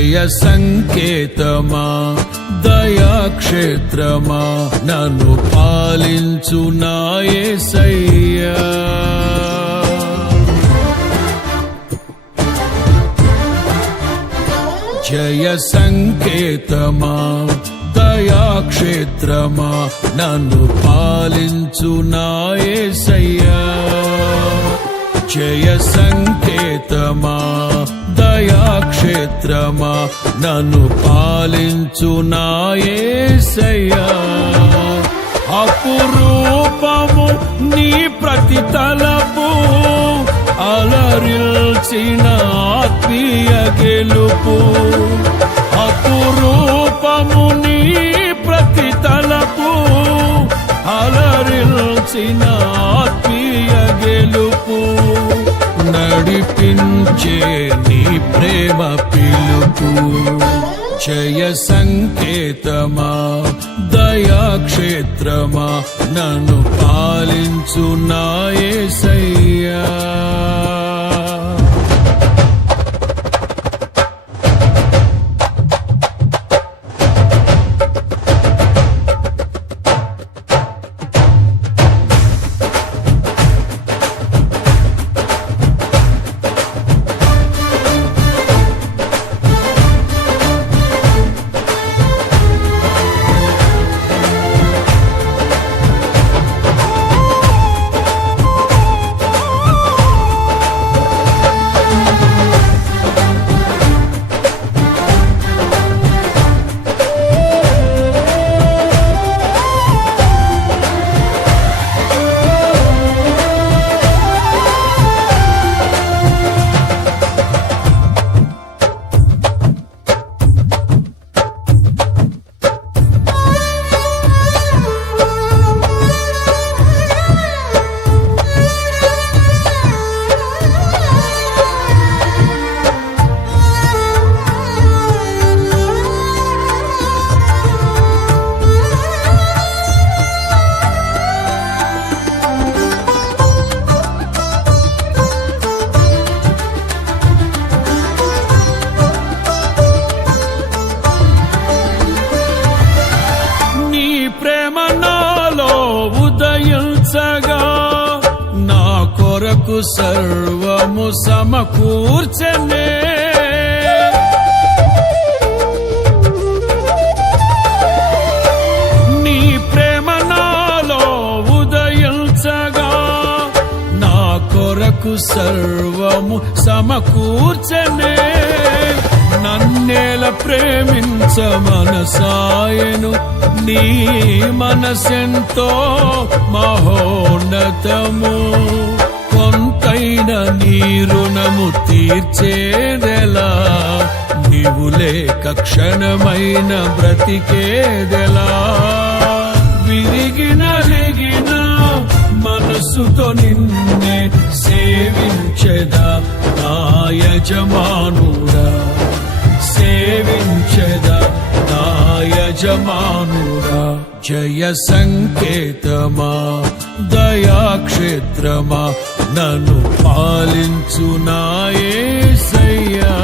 జయ సంకేతమా దయాక్షేత్రమా నన్ను పాలించు నా యేసయ్యా. జయ సంకేతమా దయాక్షేత్రమా నన్ను పాలించు నా యేసయ్యా. జయ సంకేతమా దయాక్షేత్రమా నన్ను పాలించు నా యేసయ్యా. అపురూపము నీ ప్రతి తలపు అలరిల్చిన ఆత్మీయ గెలుపు. అపురూపము నీ ప్రతి తలపు అలరిల్చిన ఆత్మీయ గెలుపు. నడిపించే నీ ప్రేమ పిలుపు. జయ సంకేతమా దయాక్షేత్రమా నన్ను పాలించు నా యేసయ్యా. నా కొరకు సర్వము సమకూర్చనే. నీ ప్రేమ నాలో ఉదయించగా నా కొరకు సర్వము సమకూర్చనే. నన్నేల ప్రేమించ మనసాయను నీ మనసెంతో మహోన్నతము. కొంతైన నీ రుణము తీర్చేదెలా, నీవు లేక క్షణమైన బ్రతికేదెలా. విరిగిన లెగిన మనసుతో నిన్నే సేవించెదా నా యజమానుడా. సేవించెదా నా యజమానుడా. జయ సంకేతమా దయాక్షేత్రమా నన్ను పాలించు నా యేసయ్యా.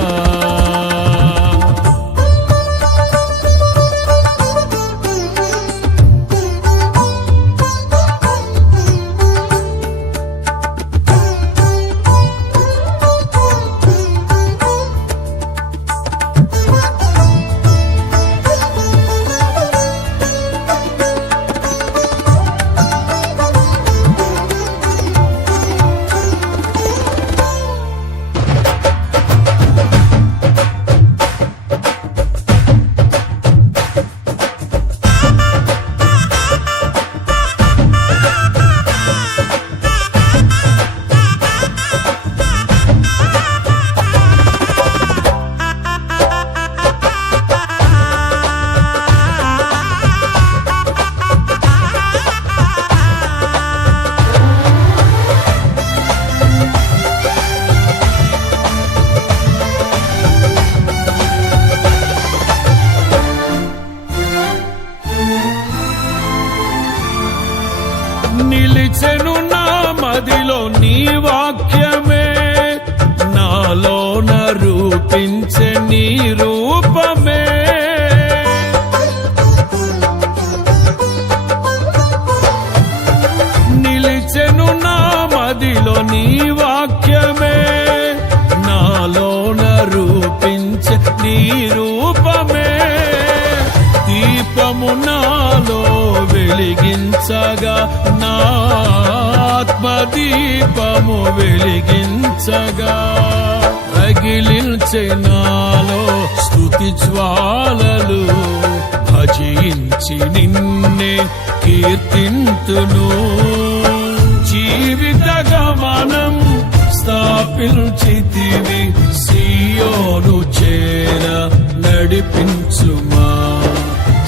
నిలిచెను నా మదిలో నీ వాక్యమే, నాలోన రూపించెను నీ రూపమే. నిలిచెను నా మదిలో నీ వాక్యమే, నాలోన రూపించే నీ రూపమే. దీపము నాలో వెలిగించగా, నా ఆత్మదీపము వెలిగించగా, రగిలించే నాలో స్తుతి జ్వాలలు. భజించి నిన్నే కీర్తింతును, జీవిత గమనం స్థాపించితివి. సియోను చేర నడిపించుమా,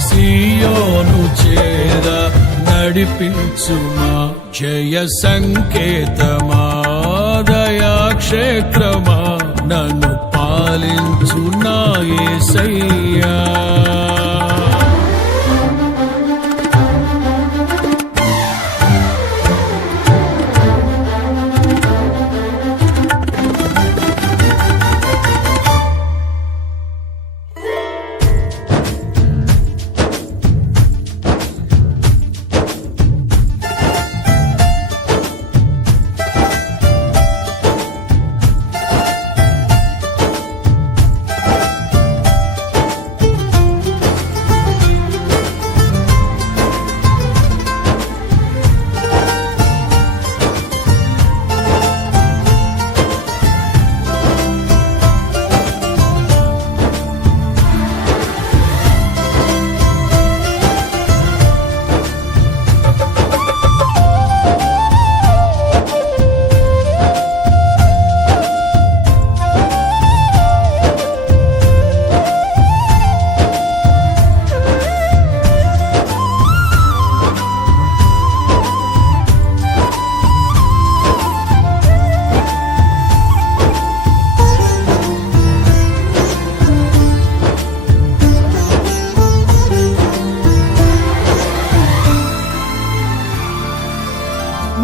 సియోను చేర నడిపించుమా. జయ సంకేతమా, దయాక్షేత్రమా, నన్ను పాలించు నా యేసయ్యా.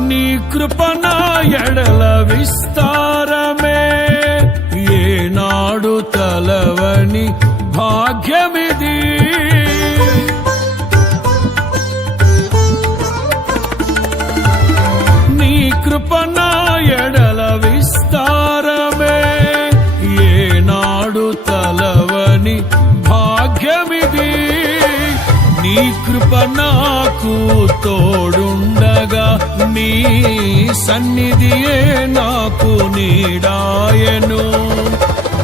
నీ కృపణ ఎడల విస్తారమే, ఏనాడు తలవని భాగ్యమిది. నీ కృపణ ఎడల విస్తారమే, ఏనాడు తలవని భాగ్యమిది. నీ కృప నాకు తోడుండగా, నీ సన్నిధియే నాకు నీడాయను.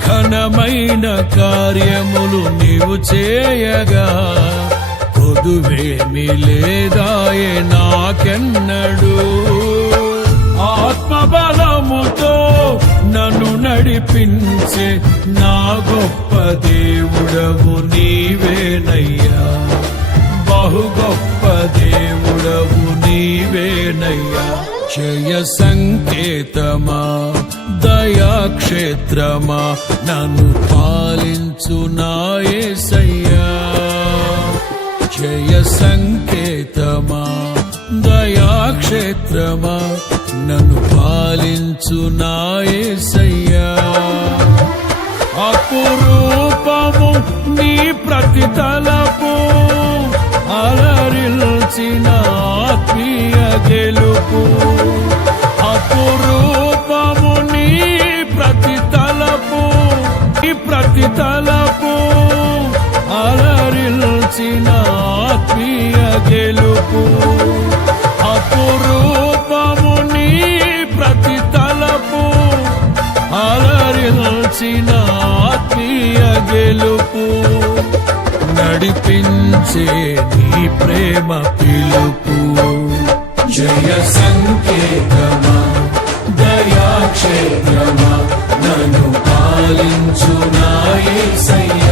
ఘనమైన కార్యములు నీవు చేయగా, కొదువేమి లేదాయే నాకెన్నడు. ఆత్మబలముతో నన్ను నడిపించే నా గొప్ప దేవుడవు నీవేనయ్యా. బహు గొప్ప దేవుడవు నీవేనయ్యా. జయ సంకేతమా, దయాక్షేత్రమా, నన్ను పాలించు నా యేసయ్యా. జయ సంకేతమా, దయాక్షేత్రమా, నన్ను పాలించు నా యేసయ్యా. అపురూపము నీ ప్రతి తలపు, అలరిల్చిన ఆత్మీయ గెలుపు. అపురూపము నీ ప్రతి తలపు, నీ ప్రతి తలపు, అలరిల్చిన ఆత్మీయ గెలుపు. అపురూపము నీ ప్రతి తలపు, అలరిల్చిన ఆత్మీయ గెలుపు. నడిపించే నీ ప్రేమ పిలుపు. జయ సంకేతమా, దయాక్షేత్రమా, నన్ను పాలించు నా యేసయ్యా.